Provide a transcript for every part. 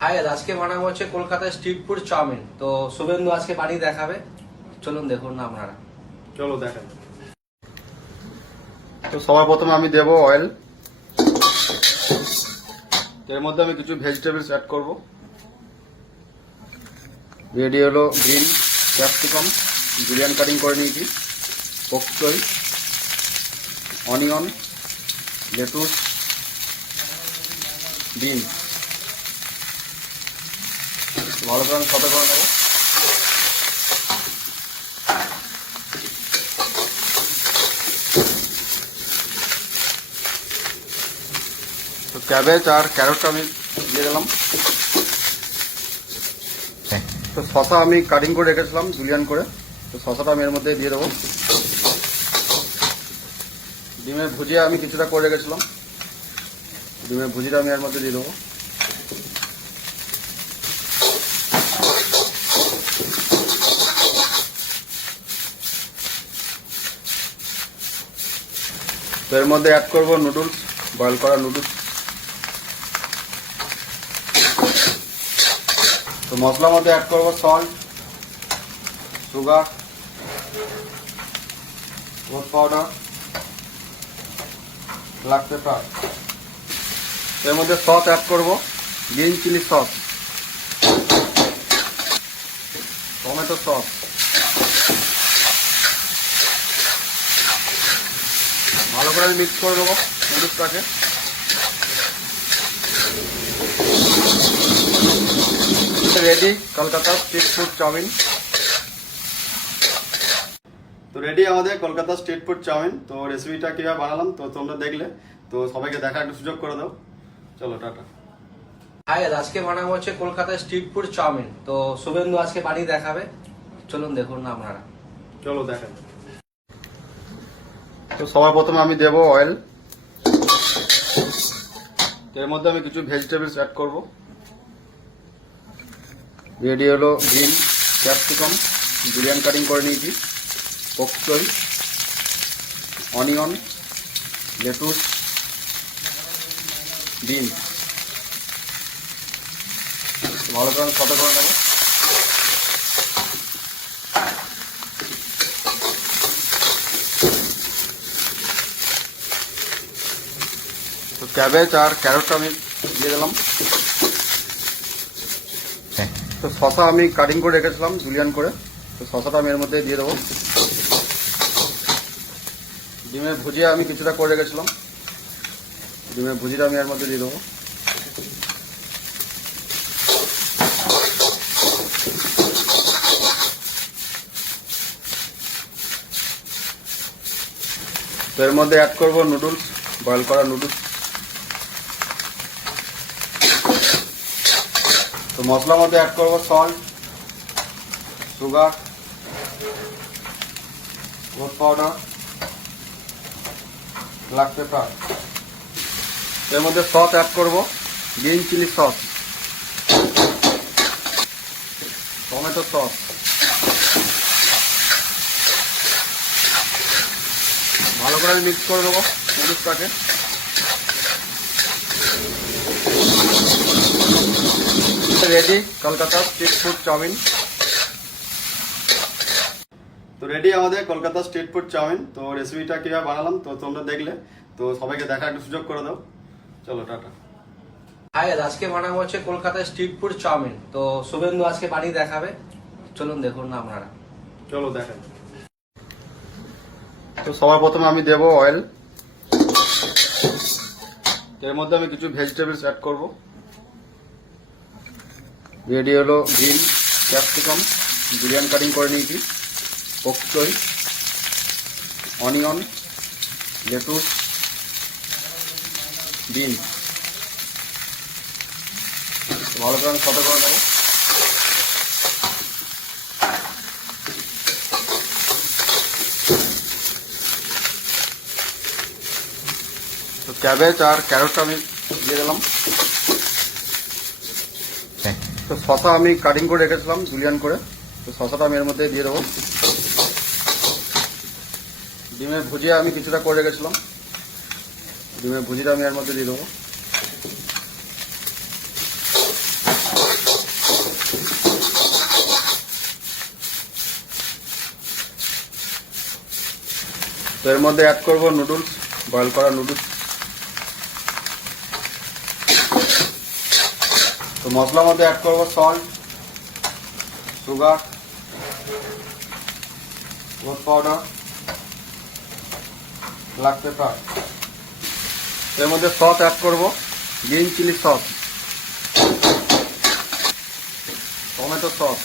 High, আজকে বানাবো হচ্ছে কলকাতায় স্ট্রিট ফুড চাউমিন। তো শুভেন্দু আজকে বানিয়ে দেখাবে, চলুন দেখুন না আপনারা। চলো দেখেন। তো সবার প্রথমে আমি দেব অয়েল। এর মধ্যে আমি কিছু ভেজিটেবলস অ্যাড করব। রেডি হলো গ্রিন ক্যাপসিকাম, জুলিয়ান কাটিং করে নিয়েছি, পকচই, অনিয়ন, লেটুস, বিন। ভালো করে আমি সাথে করে নেব। তো ক্যাবেজ আর ক্যারটটা আমি দিয়ে দিলাম। তো শসা আমি কাটিং করে রেখেছিলাম জুলিয়ান করে, তো শসাটা আমি এর মধ্যে দিয়ে দেবো। ডিমের ভুজিয়া আমি কিছুটা করে রেখেছিলাম, ডিমের ভুজিটা আমি এর মধ্যে দিয়ে দেবো। তো এর মধ্যে অ্যাড করবো নুডলস, বয়েল করা নুডলস। তো মশলার মধ্যে অ্যাড করবো salt, sugar, rose powder, black pepper. এর মধ্যে সস অ্যাড করবো, green chilli sauce, tomato sauce. ভালো করে আমি মিক্স করে দেবো নুডলসটাকে। Ready Kolkata street food chowmein. তো রেডি আমাদের কলকাতা স্ট্রিট ফুড চাউমিন। তো রেসিপিটা কীভাবে বানালাম তো তোমরা দেখলে, তো সবাইকে দেখা একটু সুযোগ করে দাও। চলো টাটা। হাই, আজকে বানাবো হচ্ছে কলকাতায় স্ট্রিট ফুড চাউমিন। তো শুভেন্দু আজকে বানিয়ে দেখাবে, চলুন দেখুন না আপনারা। চলো দেখেন। তো সবার প্রথমে আমি দেব অয়েল। এর মধ্যে আমি কিছু ভেজিটেবলস অ্যাড করব। রেডি হলো গ্রিন ক্যাপসিকাম, জুলিয়ান কাটিং করে নিয়েছি, পকচই, অনিয়ন, লেটুস, বিন। ভালো করে আমি সাথে করে নেব। তো ক্যাবেজ আর ক্যারটটা আমি দিয়ে দিলাম। তো শসা আমি কাটিং করে রেখেছিলাম জুলিয়ান করে, তো শসাটা আমি এর মধ্যে দিয়ে দেবো। ডিমের ভুজিয়া আমি কিছুটা করে রেখেছিলাম, ডিমের ভুজিটা আমি এর মধ্যে দিয়ে দেবো। তো এর মধ্যে অ্যাড করবো নুডলস, বয়েল করা নুডলস। তো মশলার মধ্যে অ্যাড করবো salt, sugar, rose powder, black pepper. এর মধ্যে সস অ্যাড করবো, green chilli sauce, tomato sauce. ভালো করে আমি মিক্স করে দেবো নুডলসটাকে। Ready Kolkata street food chowmein. তো রেডি আমাদের কলকাতা স্ট্রিট ফুড চাউমিন। তো রেসিপিটা কীভাবে বানালাম তো তোমরা দেখলে, তো সবাইকে দেখা একটু সুযোগ করে দাও। চলো টাটা। হাই, আজকে বানাবো হচ্ছে কলকাতায় স্ট্রিট ফুড চাউমিন। তো শুভেন্দু আজকে বানিয়ে দেখাবে, চলুন দেখুন না আপনারা। চলো দেখেন। তো সবার প্রথমে আমি দেব অয়েল। এর মধ্যে আমি কিছু ভেজিটেবলস অ্যাড করব। রেডি হলো গ্রিন ক্যাপসিকাম, জুলিয়ান কাটিং করে নিয়েছি, পকচই, অনিয়ন, লেটুস, বিন। ভালো করে আমি সাথে করে নেব। তো ক্যাবেজ আর ক্যারটটা আমি দিয়ে দিলাম। তো শসা আমি কাটিং করে রেখেছিলাম জুলিয়ান করে, তো শসাটা আমি এর মধ্যে দিয়ে দেবো। ডিমের ভুজিয়া আমি কিছুটা করে রেখেছিলাম, ডিমের ভুজিটা আমি এর মধ্যে দিয়ে দেবো। তো এর মধ্যে অ্যাড করব নুডলস, বয়েল করা নুডলস। তো মশলার মধ্যে অ্যাড করব সল্ট, সুগার, হলুদ পাউডার, ব্ল্যাক পেপার। এর মধ্যে সস অ্যাড করব, green chilli sauce, tomato sauce,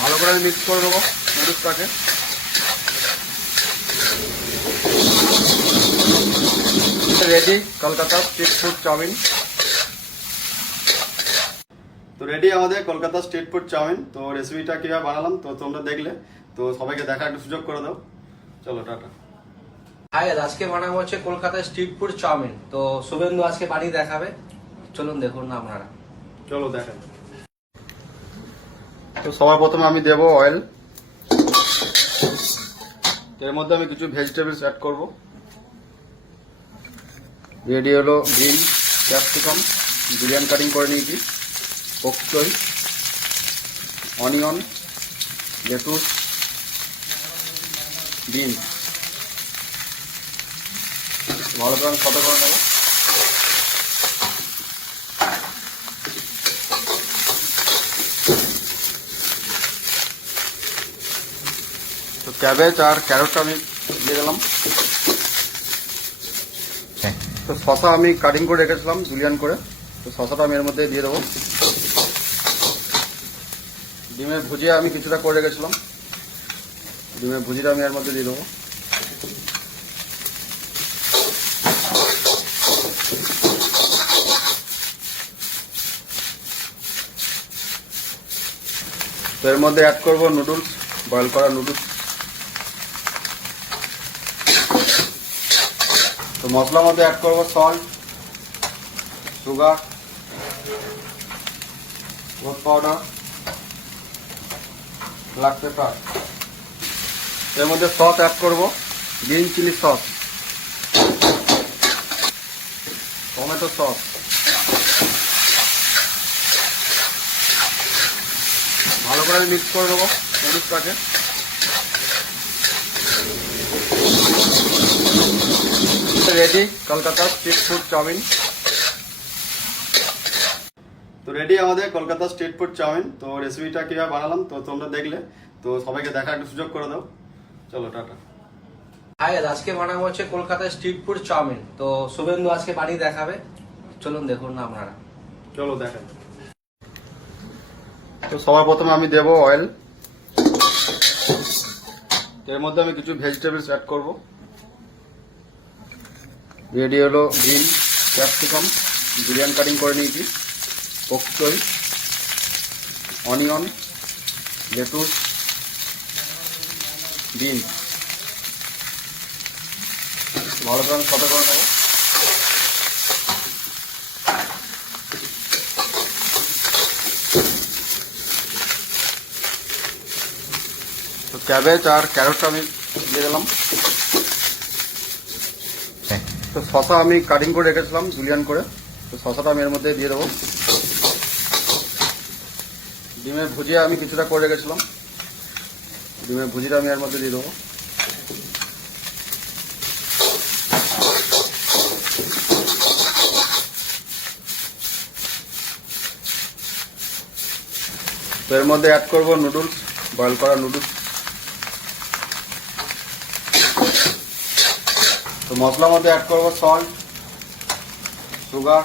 ভালো করে মিক্স করে দেবো নুডলসটাকে। Ready Kolkata street food chowmein. তো রেডি আমাদের কলকাতা স্ট্রিট ফুড চাউমিন। তো রেসিপিটা কীভাবে বানালাম তো তোমরা দেখলে, তো সবাইকে দেখা একটু সুযোগ করে দাও। চলো টাটা। হাই, আজকে বানাবো হচ্ছে কলকাতায় স্ট্রিট ফুড চাউমিন। তো শুভেন্দু আজকে বানিয়ে দেখাবে, চলুন দেখুন না আপনারা। চলো দেখেন। তো সবার প্রথমে আমি দেবো অয়েল। এর মধ্যে আমি কিছু ভেজিটেবলস অ্যাড করব। রেডি হলো গ্রিন ক্যাপসিকাম, বিরিয়ানি কাটিং করে নিয়েছি, পকচই, অনিয়ন, লেটুস, বিনস। ভালো করে আমি সাদা করে নেব। তো ক্যাবেজ আর ক্যারটটা আমি দিয়ে দিলাম। তো শসা আমি কাটিং করে রেখেছিলাম জুলিয়ান করে, তো শসাটা আমি এর মধ্যে দিয়ে দেবো। ডিমের ভুজিয়া আমি কিছুটা করে রেখেছিলাম, ডিমের ভুজিটা আমি এর মধ্যে দিয়ে দেবো। তো এর মধ্যে অ্যাড করব নুডলস, বয়েল করা নুডলস। তো মশলার মধ্যে অ্যাড করব সল্ট, সুগার, হলুদ পাউডার, ব্ল্যাক পেপার। এর মধ্যে সস অ্যাড করব, green chilli sauce, tomato sauce, ভালো করে মিক্স করে দেবো নুডলসটাকে। Ready Kolkata street food chowmein. তো রেডি আমাদের কলকাতা স্ট্রিট ফুড চাউমিন। তো রেসিপিটা কীভাবে বানালাম তো তোমরা দেখলে, তো সবাইকে দেখা একটু সুযোগ করে দাও। চলো টাটা। হাই, আজকে বানাবো হচ্ছে কলকাতায় স্ট্রিট ফুড চাউমিন। তো শুভেন্দু আজকে বানিয়ে দেখাবে, চলুন দেখুন না আপনারা। চলো দেখেন। তো সবার প্রথমে আমি দেবো অয়েল। এর মধ্যে আমি কিছু ভেজিটেবলস অ্যাড করব। রেডি হলো গ্রিন ক্যাপসিকাম, বিরিয়ানি কাটিং করে নিয়েছি, পকচই, অনিয়ন, লেটুস, বিনস। ভালো করে আমি সাদা করে নেব। তো ক্যাবেজ আর ক্যারটটা আমি দিয়ে দিলাম। তো শসা আমি কাটিং করে রেখেছিলাম জুলিয়ান করে, তো শসাটা আমি এর মধ্যে দিয়ে দেবো। ডিমের ভুজিয়া আমি কিছুটা করে রেখেছিলাম, ডিমের ভুজিটা আমি এর মধ্যে দিয়ে দেবো। তো এর মধ্যে অ্যাড করব নুডলস, বয়েল করা নুডলস। তো মশলার মধ্যে অ্যাড করব সল্ট, সুগার,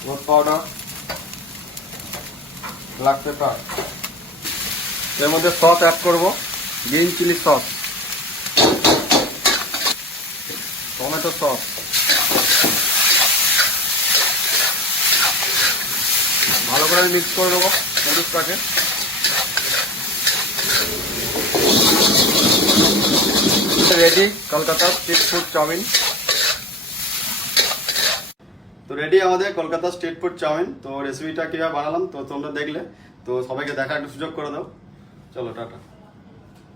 হলুদ পাউডার, ব্ল্যাক পেপার। এর মধ্যে সস অ্যাড করব, green chilli sauce, tomato sauce, ভালো করে মিক্স করে দেবো নুডলসটাকে। Ready Kolkata street food chowmein. তো রেডি আমাদের কলকাতা স্ট্রিট ফুড চাউমিন। তো রেসিপিটা কীভাবে বানালাম তো তোমরা দেখলে, তো সবাইকে দেখা একটু সুযোগ করে দাও। চলো টাটা।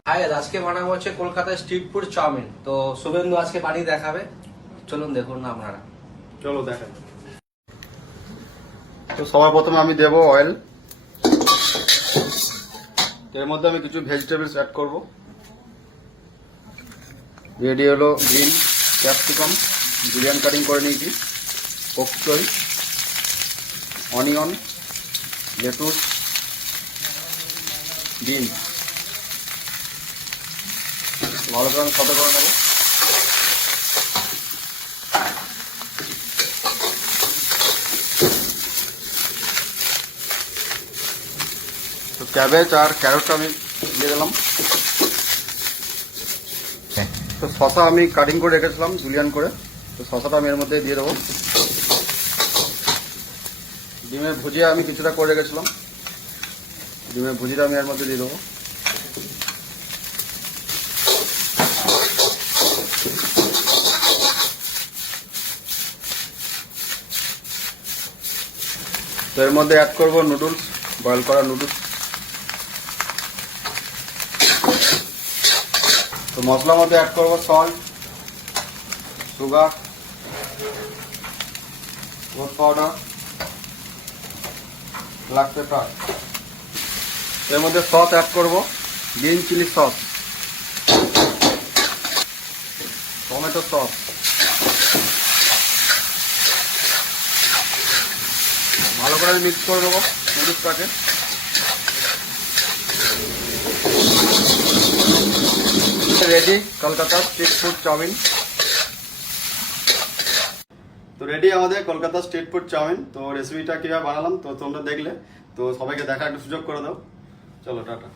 হাই, আজকে বানাবো হচ্ছে কলকাতায় স্ট্রিট ফুড চাউমিন। তো শুভেন্দু আজকে বানিয়ে দেখাবে, চলুন দেখুন না আপনারা। চলো দেখেন। তো সবার প্রথমে আমি দেবো অয়েল। এর মধ্যে আমি কিছু ভেজিটেবলস অ্যাড করব। রেডি হলো গ্রিন ক্যাপসিকাম, জুলিয়ান কাটিং করে নিয়েছি, পকচই, অনিয়ন, লেটুস, বিন। ভালো করে আমি সাথে করে নেব। তো ক্যাবেজ আর ক্যারটটা আমি দিয়ে দিলাম। তো শসা আমি কাটিং করে রেখেছিলাম জুলিয়ান করে, তো শসাটা আমি এর মধ্যে দিয়ে দেবো। ডিমের ভুজিয়া আমি কিছুটা করে রেখেছিলাম, ডিমের ভুজিটা আমি এর মধ্যে দিয়ে দেবো। তো এর মধ্যে অ্যাড করবো নুডলস, বয়েল করা নুডলস। তো মশলার মধ্যে অ্যাড করবো সল্ট, সুগার, গোট পাউডার, ব্ল্যাক পেপার। এর মধ্যে সস অ্যাড করবো, green chilli sauce, tomato sauce, ভালো করে মিক্স করে দেবো নুডলসটাকে। Ready Kolkata street food chowmein. তো রেডি আমাদের কলকাতা স্ট্রিট ফুড চাউমিন। তো রেসিপিটা কীভাবে বানালাম তো তোমরা দেখলে, তো সবাইকে দেখা একটু সুযোগ করে দাও। চলো টাটা।